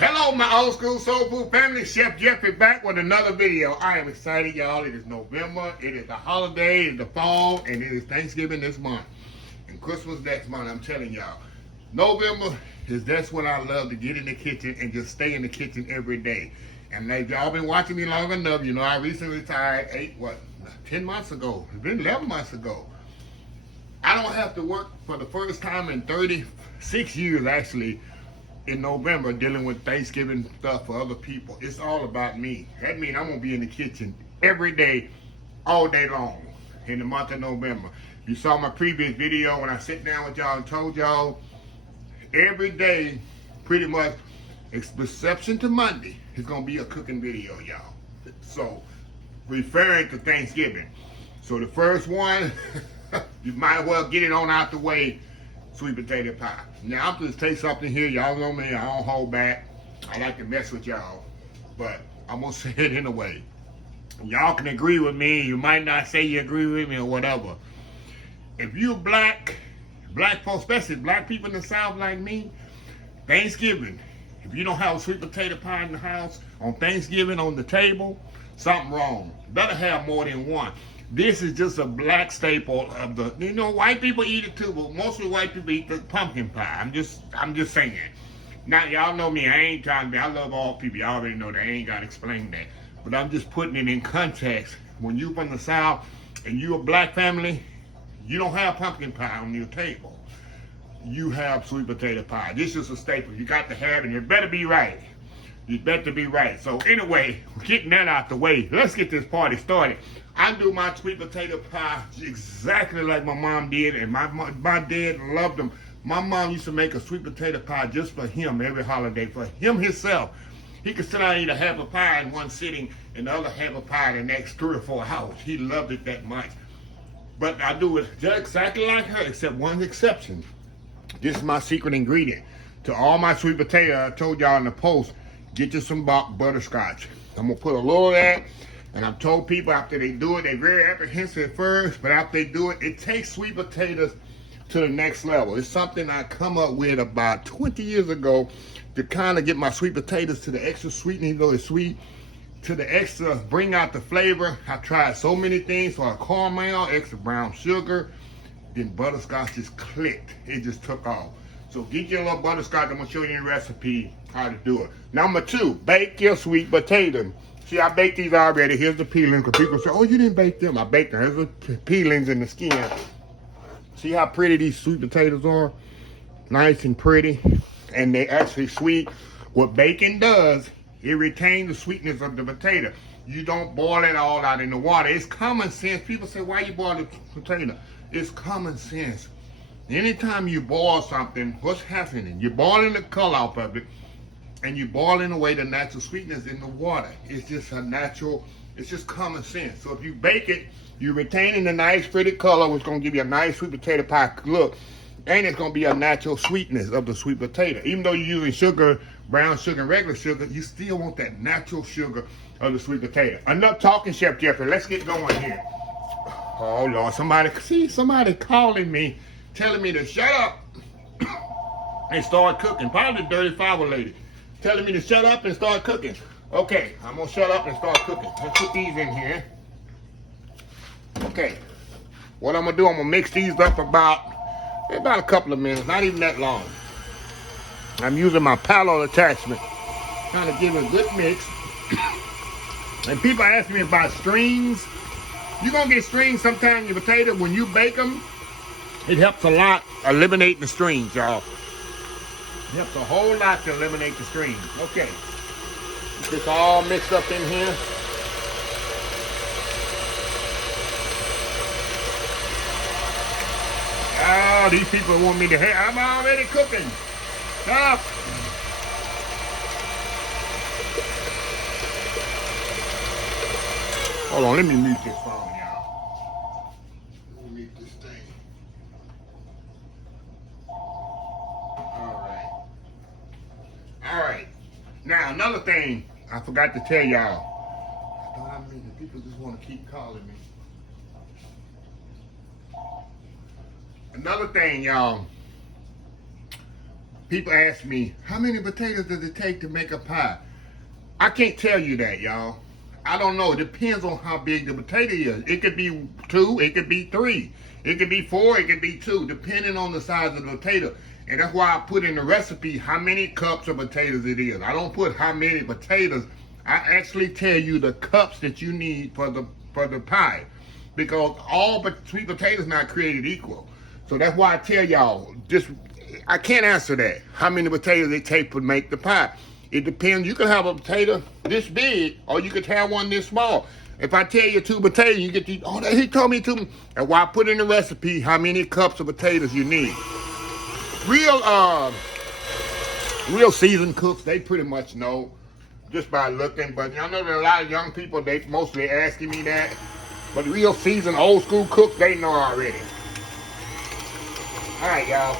Hello, my old school soul food family. Chef Jeffrey back with another video. I am excited, y'all. It is November. It is the holiday. It is the fall. And it is Thanksgiving this month. And Christmas next month. I'm telling y'all. November that's when I love to get in the kitchen and just stay in the kitchen every day. And like y'all been watching me long enough, you know, I recently retired 10 months ago. It's been 11 months ago. I don't have to work for the first time in 36 years, actually, in November, dealing with Thanksgiving stuff for other people. It's all about me. That means I'm going to be in the kitchen every day, all day long, in the month of November. You saw my previous video when I sit down with y'all and told y'all every day, pretty much, exception to Monday, is going to be a cooking video, y'all. So, referring to Thanksgiving. So the first one, you might as well get it on out the way, sweet potato pie. Now, I'm just taste something here. Y'all know me, I don't hold back. I like to mess with y'all, but I'm going to say it anyway. Y'all can agree with me. You might not say you agree with me or whatever. If you're black folks, especially black people in the South like me, Thanksgiving, if you don't have a sweet potato pie in the house on Thanksgiving on the table, something wrong. Better have more than one. This is just a black staple of the, you know, white people eat it too, but mostly white people eat the pumpkin pie. I'm just saying. Now, y'all know me, I ain't trying to be, I love all people. Y'all already know that, I ain't got to explain that. But I'm just putting it in context. When you from the South and you a black family, you don't have pumpkin pie on your table. You have sweet potato pie. This is a staple. You got to have it, and it better be right. You better be right. So anyway, getting that out the way, let's get this party started. I do my sweet potato pie exactly like my mom did, and my dad loved them. My mom used to make a sweet potato pie just for him every holiday, for him himself. He could sit down and eat a half a pie in one sitting and the other half a pie the next 3 or 4 hours. He loved it that much. But I do it just exactly like her, except one exception. This is my secret ingredient. To all my sweet potato, I told y'all in the post, get you some butterscotch. I'm going to put a little of that. And I've told people after they do it, they're very apprehensive at first, but after they do it, it takes sweet potatoes to the next level. It's something I come up with about 20 years ago to kind of get my sweet potatoes to the extra sweetness, though it's sweet, to the extra, bring out the flavor. I've tried so many things, so caramel, extra brown sugar, then butterscotch just clicked. It just took off. So get your little butterscotch. I'm going to show you in the recipe how to do it. Number 2, bake your sweet potato. See, I baked these already. Here's the peelings, because people say, oh, you didn't bake them. I baked them. Here's the peelings and the skin. See how pretty these sweet potatoes are? Nice and pretty. And they're actually sweet. What baking does, it retains the sweetness of the potato. You don't boil it all out in the water. It's common sense. People say, why you boil the potato? It's common sense. Anytime you boil something, what's happening? You're boiling the color off of it, and you're boiling away the natural sweetness in the water. It's just a natural, it's just common sense. So if you bake it, you're retaining the nice pretty color, which is going to give you a nice sweet potato pie look, and it's going to be a natural sweetness of the sweet potato. Even though you're using sugar, brown sugar, and regular sugar, you still want that natural sugar of the sweet potato. Enough talking, Chef Jeffrey. Let's get going here. Oh, Lord, somebody calling me, telling me to shut up and start cooking. Probably the dirty flower lady telling me to shut up and start cooking. Okay, I'm going to shut up and start cooking. Let's put these in here. Okay, what I'm going to do, I'm going to mix these up about a couple of minutes, not even that long. I'm using my paddle attachment, trying to give it a good mix. And people ask me about strings. You're going to get strings sometime in your potato. When you bake them, it helps a lot eliminating the strings, y'all. It helps a whole lot to eliminate the strings. Okay. Get this all mixed up in here. Oh, these people want me to, hey, I'm already cooking. Stop. Hold on, let me mute this phone, y'all. Let me mute this thing. All right. Now, another thing I forgot to tell y'all. I thought I mean the people just want to keep calling me. Another thing, y'all. People ask me, how many potatoes does it take to make a pie? I can't tell you that, y'all. I don't know. It depends on how big the potato is. It could be 2, it could be 3, it could be 4, it could be 2, depending on the size of the potato. And that's why I put in the recipe how many cups of potatoes it is. I don't put how many potatoes. I actually tell you the cups that you need for the pie, because all but sweet potatoes not created equal. So that's why I tell y'all, I can't answer that. How many potatoes it take to make the pie? It depends. You can have a potato this big, or you could have one this small. If I tell you 2 potatoes, you get these. Oh, he told me 2. And why I put in the recipe how many cups of potatoes you need. Real seasoned cooks, they pretty much know just by looking. But I know that a lot of young people, they mostly asking me that. But real seasoned old school cooks, they know already. All right, y'all.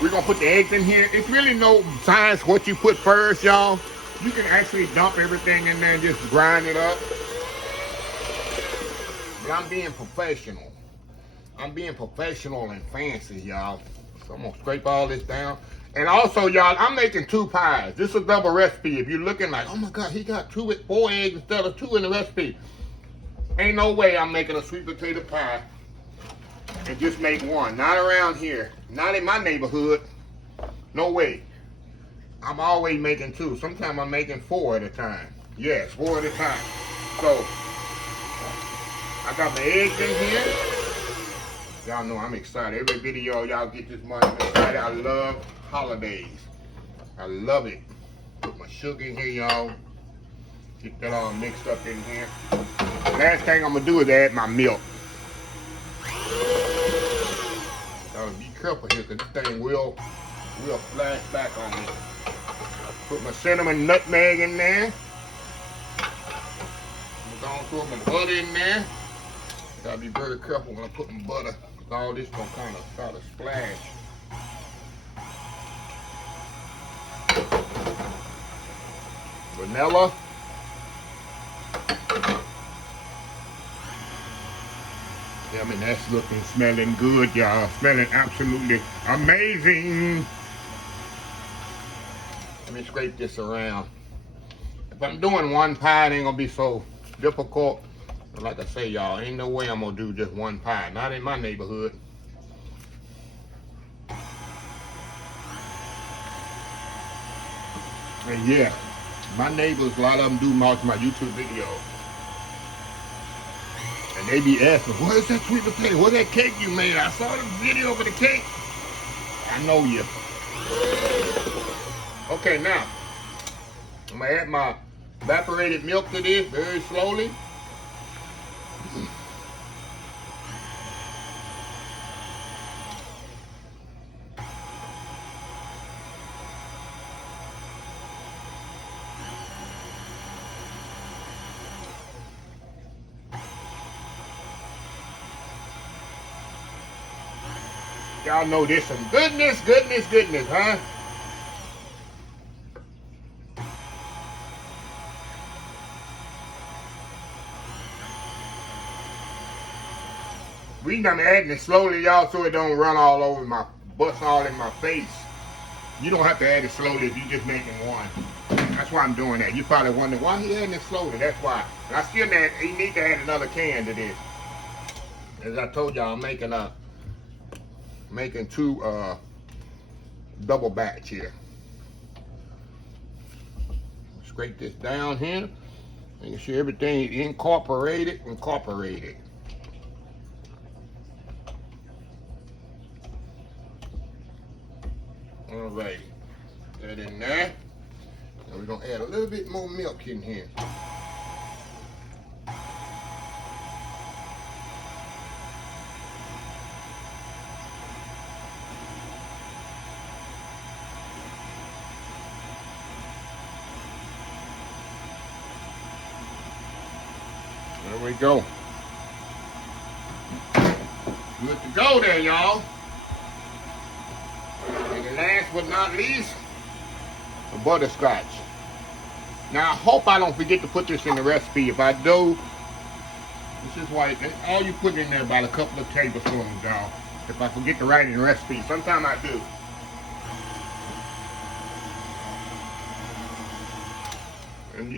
We're going to put the eggs in here. It's really no science what you put first, y'all. You can actually dump everything in there and just grind it up. But I'm being professional. I'm being professional and fancy, y'all. So I'm going to scrape all this down. And also, y'all, I'm making 2 pies. This is a double recipe. If you're looking like, oh my God, he got 2 with 4 eggs instead of 2 in the recipe. Ain't no way I'm making a sweet potato pie and just make 1. Not around here. Not in my neighborhood. No way. I'm always making 2. Sometimes I'm making 4 at a time. Yes, 4 at a time. So, I got my eggs in here. Y'all know I'm excited. Every video y'all get this money. I'm excited. I love holidays. I love it. Put my sugar in here, y'all. Get that all mixed up in here. Last thing I'm gonna do is add my milk. Be careful here, because this thing will flash back on me. Put my cinnamon nutmeg in there. I'm gonna throw my butter in there. Gotta be very careful when I put my butter, because all this gonna kind of start to splash. Vanilla. I mean, that's looking, smelling good, y'all. Smelling absolutely amazing. Let me scrape this around. If I'm doing 1 pie, it ain't gonna be so difficult. But like I say, y'all, ain't no way I'm gonna do just 1 pie. Not in my neighborhood. And yeah, my neighbors, a lot of them do my YouTube videos. And they be asking, what is that sweet potato? What's that cake you made? I saw the video for the cake. I know you. Okay, now, I'm going to add my evaporated milk to this very slowly. Y'all know this some goodness, huh? Reason I'm adding it slowly, y'all, so it don't run all over my, bust all in my face. You don't have to add it slowly if you're just making 1. That's why I'm doing that. You probably wonder why he adding it slowly. That's why. And I still need to add another can to this. As I told y'all, I'm making 2 double batch here. Scrape this down here. Making sure everything is incorporated. All right, that in there. And we're gonna add a little bit more milk in here. There we go. Good to go there, y'all. And last but not least, the butterscotch. Now I hope I don't forget to put this in the recipe. If I do, this is why all you put in there about a couple of tablespoons, y'all. If I forget to write it in the recipe, sometimes I do.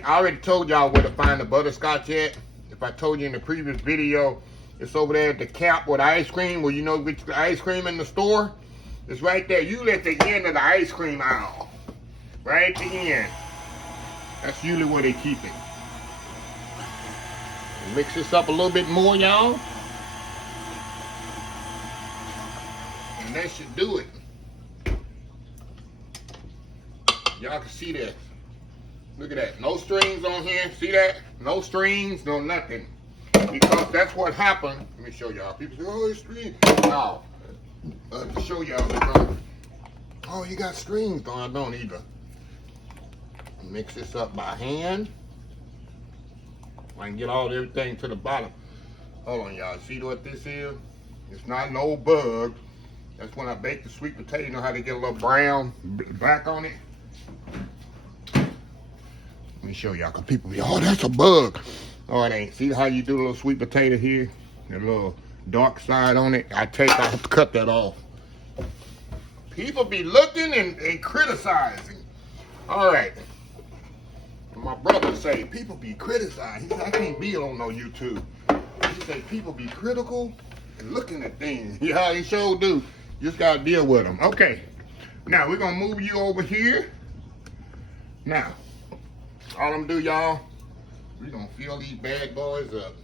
I already told y'all where to find the butterscotch at. If I told you in the previous video, it's over there at the cap with ice cream, where you know get the ice cream in the store. It's right there. You at the end of the ice cream aisle. Right at the end. That's usually where they keep it. Mix this up a little bit more, y'all. And that should do it. Y'all can see that. Look at that. No strings on here. See that? No strings, no nothing. Because that's what happened. Let me show y'all. People say, oh, it's strings. No. To show y'all. Oh, you got strings. No, I don't either. Mix this up by hand. I can get everything to the bottom. Hold on, y'all. See what this is? It's not no bug. That's when I bake the sweet potato. You know how they get a little brown back on it? Let me show y'all, because people be, oh, that's a bug. Oh, it ain't. See how you do a little sweet potato here? The little dark side on it? I have to cut that off. People be looking and criticizing. All right. My brother say, people be criticizing. He said, I can't be on no YouTube. He say, people be critical and looking at things. Yeah, he sure do. You just gotta deal with them. Okay. Now, we're gonna move you over here. Now, all I'm do, y'all, we're gonna fill these bad boys up.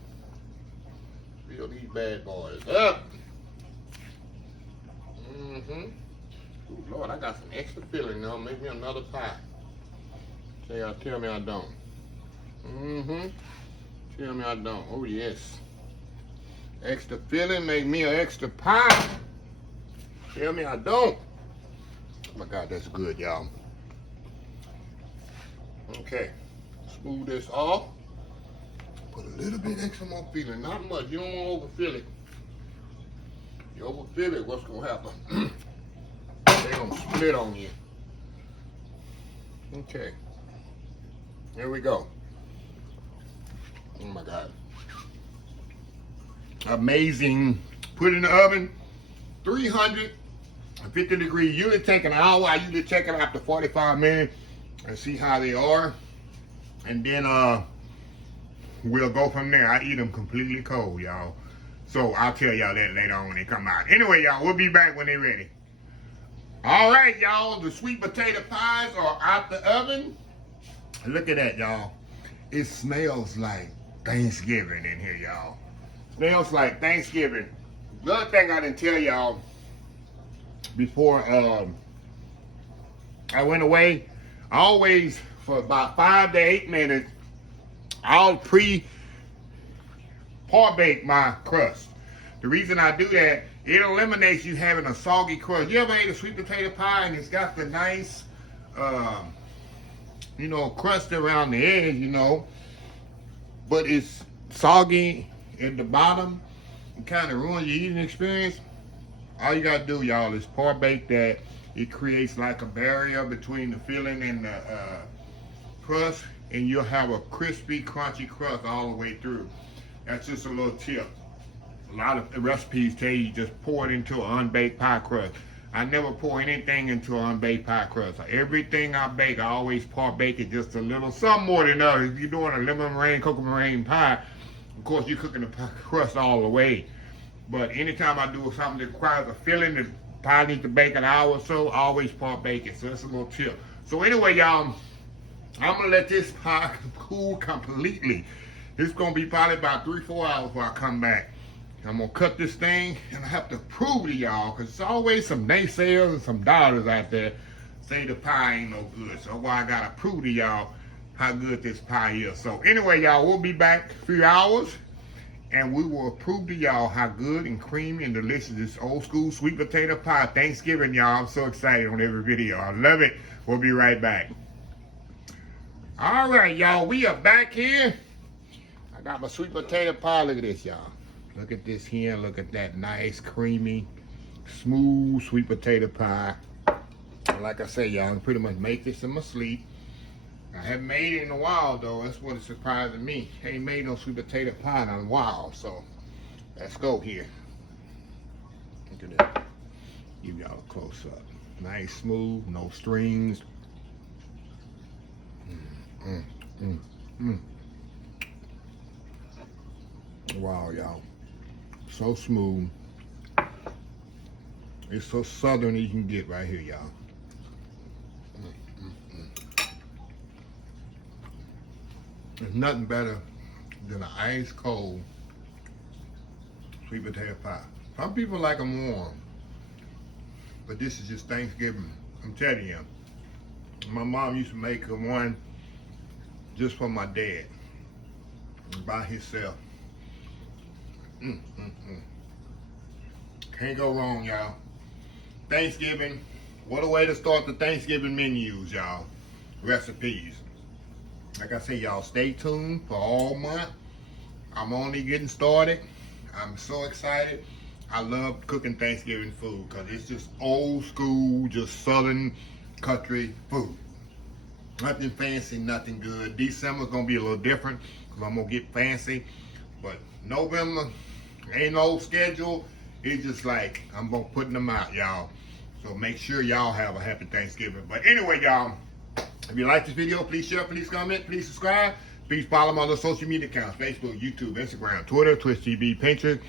Fill these bad boys up. Mm-hmm. Ooh, Lord, I got some extra filling now. Make me another pie. Tell me I don't. Mm-hmm. Tell me I don't. Oh, yes. Extra filling make me an extra pie. Tell me I don't. Oh, my God, that's good, y'all. Okay. Smooth this off. Put a little bit extra more filling. Not much. You don't want to overfill it. You overfill it, what's going to happen? They're going to split on you. Okay. Here we go. Oh my God. Amazing. Put it in the oven, 350 degrees. Usually take an hour. I usually check it after 45 minutes and see how they are. And then we'll go from there. I eat them completely cold, y'all. So I'll tell y'all that later on when they come out. Anyway, y'all, we'll be back when they're ready. All right, y'all, the sweet potato pies are out the oven. Look at that, y'all. It smells like Thanksgiving in here, y'all. Smells like Thanksgiving. The other thing I didn't tell y'all before I went away, I always, for about 5 to 8 minutes, I'll par bake my crust. The reason I do that, it eliminates you having a soggy crust. You ever ate a sweet potato pie and it's got the nice crust around the edge, but it's soggy at the bottom. It kind of ruins your eating experience. All you gotta do, y'all, is par bake that. It creates like a barrier between the filling and the crust, and you'll have a crispy, crunchy crust all the way through. That's just a little tip. A lot of the recipes tell you just pour it into an unbaked pie crust. I never pour anything into an unbaked pie crust. Everything I bake, I always par bake it just a little, some more than others. If you're doing a lemon meringue, cocoa meringue pie, of course you're cooking the pie crust all the way. But anytime I do something that requires a filling, the pie needs to bake an hour or so, I always par bake it. So that's a little tip. So anyway, y'all, I'm gonna let this pie cool completely. It's gonna be probably about 3-4 hours before I come back. I'm gonna cut this thing, and I have to prove to y'all, because there's always some naysayers and some doubters out there say the pie ain't no good. So I gotta prove to y'all how good this pie is. So anyway, y'all, we'll be back 3 hours, and we will prove to y'all how good and creamy and delicious this old school sweet potato pie. Thanksgiving, y'all. I'm so excited on every video. I love it. We'll be right back. All right, y'all, we are back here. I got my sweet potato pie. Look at this, y'all. Look at this here. Look at that nice, creamy, smooth sweet potato pie. And like I say, y'all, I can pretty much make this in my sleep. I haven't made it in a while, though. That's what is surprising me. I ain't made no sweet potato pie in a while. So let's go here. Look at that. Give y'all a close up. Nice, smooth, no strings. Mm, mm. Wow, y'all. So smooth. It's so southern you can get right here, y'all. There's nothing better than an ice cold sweet potato pie. Some people like them warm, but this is just Thanksgiving. I'm telling you. My mom used to make one just for my dad, by himself. Can't go wrong, y'all. Thanksgiving, what a way to start the Thanksgiving menus, y'all. Recipes. Like I say, y'all, stay tuned for all month. I'm only getting started. I'm so excited. I love cooking Thanksgiving food because it's just old school, just southern country food. Nothing fancy, nothing good. December's gonna be a little different because I'm gonna get fancy. But November, ain't no schedule. It's just like I'm gonna put them out, y'all. So make sure y'all have a happy Thanksgiving. But anyway, y'all, if you like this video, please share, please comment, please subscribe. Please follow my other social media accounts: Facebook, YouTube, Instagram, Twitter, Twitch TV, Pinterest,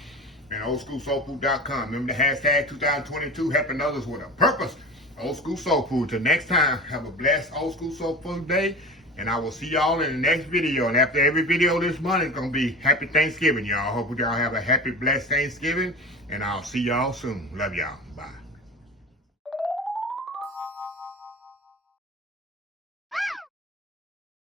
and oldschoolsoulfood.com. Remember the hashtag 2022, helping others with a purpose. Old School Soul Food. Till next time, have a blessed Old School Soul Food day. And I will see y'all in the next video. And after every video this month, it's going to be Happy Thanksgiving, y'all. Hope y'all have a happy, blessed Thanksgiving. And I'll see y'all soon. Love y'all. Bye.